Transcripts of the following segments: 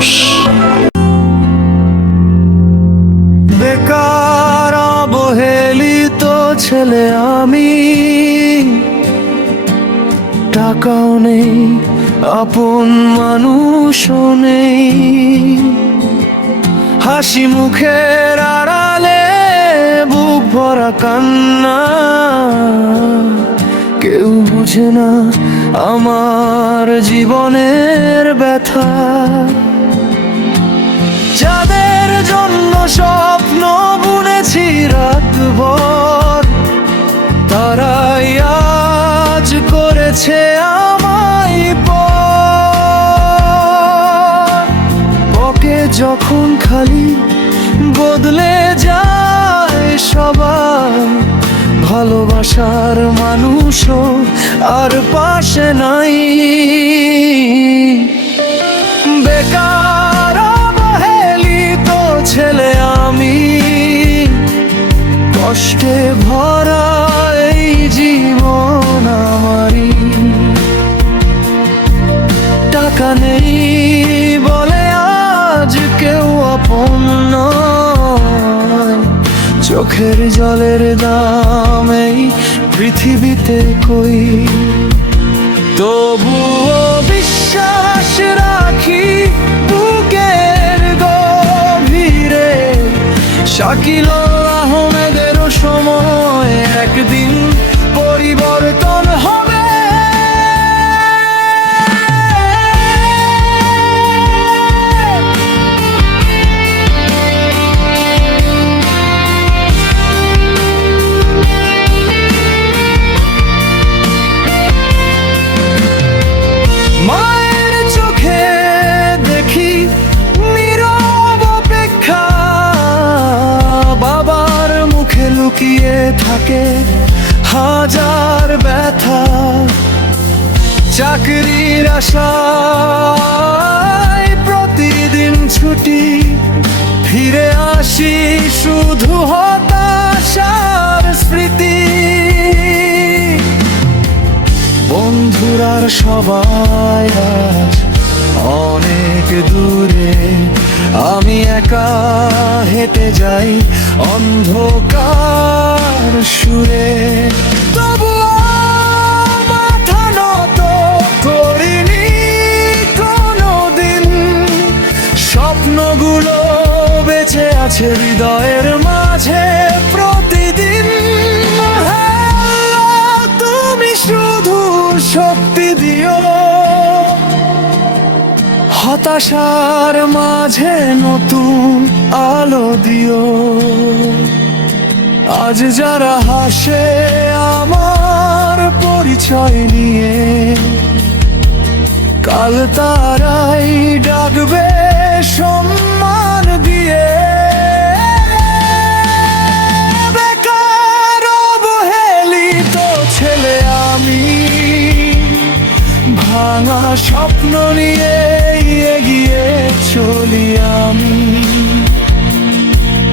মানুষ। বেকার অবহেলিত ছেলে আমি, টাকাও নেই, আপন মানুষও নেই। হাসি মুখের আড়ালে বুক ভরা কান্না, কেউ বুঝে না আমার জীবনের ব্যথা। যাদের জন্য স্বপ্ন বুনেছি রাতভর, তারাই আজ করেছে আমায় পর। পকে যখন খালি বদলে যায় সবাই, ভালোবাসার মানুষও আর পাশে নাই। বেকার অবহেলিত ছেলে আমি, কষ্টে ভরা এই জীবন আমারই। টাকা নেই বলে আজ কেউ আপন নয়, চোখের জলের দাম এই পৃথিবীতে কই। তবুও বিশ্বাস রাখি বুকের গভীরে, শাকিল আহমেদেরও সময় একদিন পরিবর্তন হবে। মায়ের চোখে দেখি নীরব অপেক্ষা, বাবার মুখে লুকিয়ে থাকে হাজার ব্যথা। চাকরির আশায় প্রতিদিন ছুটি, ফিরে আসি শুধু হতাশার স্মৃতি। বন্ধুরার সবাই আজ অনেক দূরে, আমি একা হেঁটে যাই অন্ধকার সুরে। তবুও মাথা নত করিনি কোনোদিন, স্বপ্নগুলো বেঁচে আছে হৃদয়ের মাঝে প্রতিদিন। তুমি শুধু শক্তি দিও, হতাশার মাঝে নতুন আলো দিও। আজ যারা হাসে আমার পরিচয় নিয়ে, কাল তারাই ডাকবে সম্মান দিয়ে। বেকার অবহেলিত ছেলে আমি, ভাঙা স্বপ্ন নিয়ে এগিয়ে চলি আমি।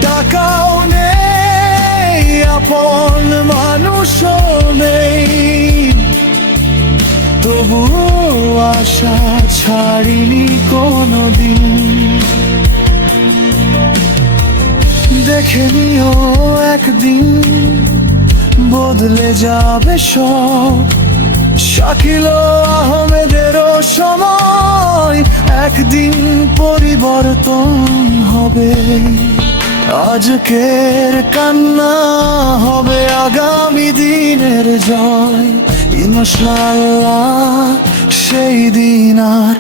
টাকাও নেই, আপন মানুষও নেই, তবু আশা ছাড়িনি কোনোদিন। দেখে নিও একদিন বদলে যাবে সব, শাকিল আহমেদেরও সময় একদিন পরিবর্তন হবে। আজকের কান্না হবে আগামী দিনের জয়, ইনশাআল্লাহ সেই দিন আর